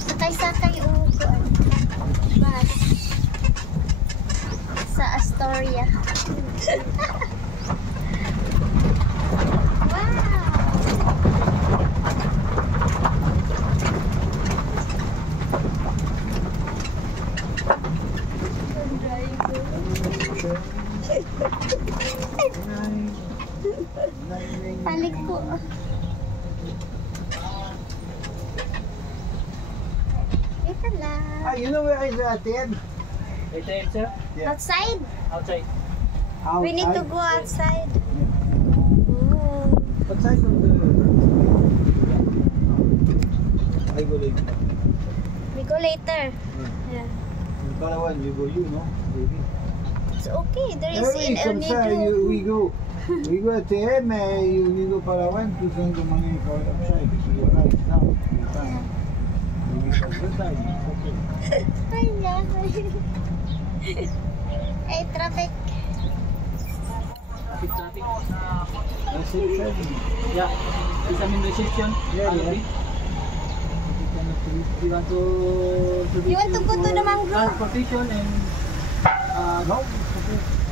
Sakay-sakay upuan. Bus. Sa Astoria. Balik po. Ito lang. Ah, you know where is the ATM? ATM, sir? Yeah. Outside? Outside. We need to go outside. Outside of the... I go later. We go later. Yeah. In Palawan, you go, you know, baby. It's okay. There is Hey, in El comme ça, Nido. we go ATM, you go Palawan to send the money for outside. You right now. You can outside. Okay. Ay, yeah. Ay, traffic. Traffic. Reception. Yeah. Is I mean reception. Yeah, Ano, yeah. eh? You want to You want to go to the mangrove? transportation and No, okay.